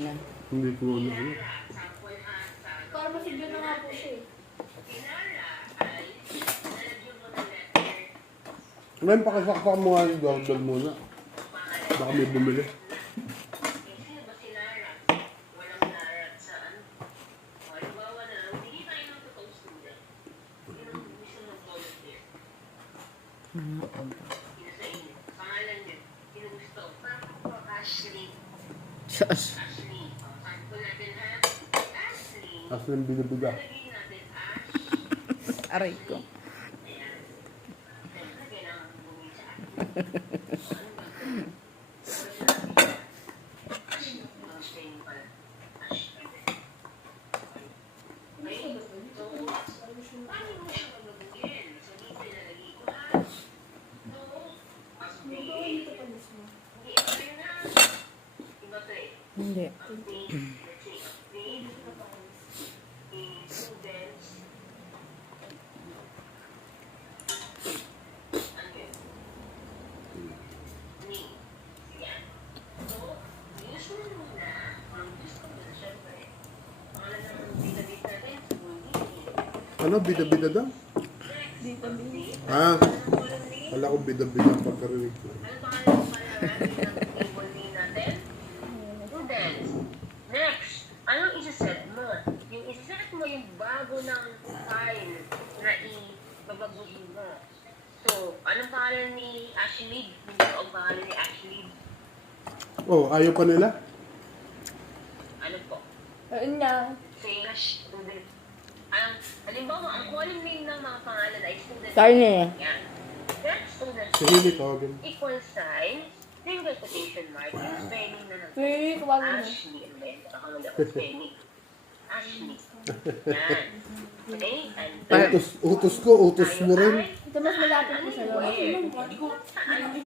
Hindi ko ano. Para masigyo na nga po siya eh. Ngayon, pakisakpak mo nga yung doorbell muna. Baka may bumili. Shush. Asli yung biga-biga. Aray ko. Hindi. Ano? Bida-bida daw? Ah, wala akong bida-bida ang pagkarinig ko. Next, anong isa-set mo? Yung isa-set mo yung bago ng file na ibabaguhin mo. So, anong pangalan ni Ashley? Hindi ko ang pangalan ni Ashley. Oh, ayaw pa nila? Ano po? Ayun na. Slash student. Halimbawa, ang calling name ng mga pangalan ay student. Carne. Yan. That student Si Hili tawagin. equal sign, single quotation mark, yung spelling na ng Wait, wag mo. Ashley. Ano ba yun? Nakakamali ako spelling. Ashley. Yan. Okay? And Utos ko, utos mo rin. Ito mas malapit ko sa'yo. where?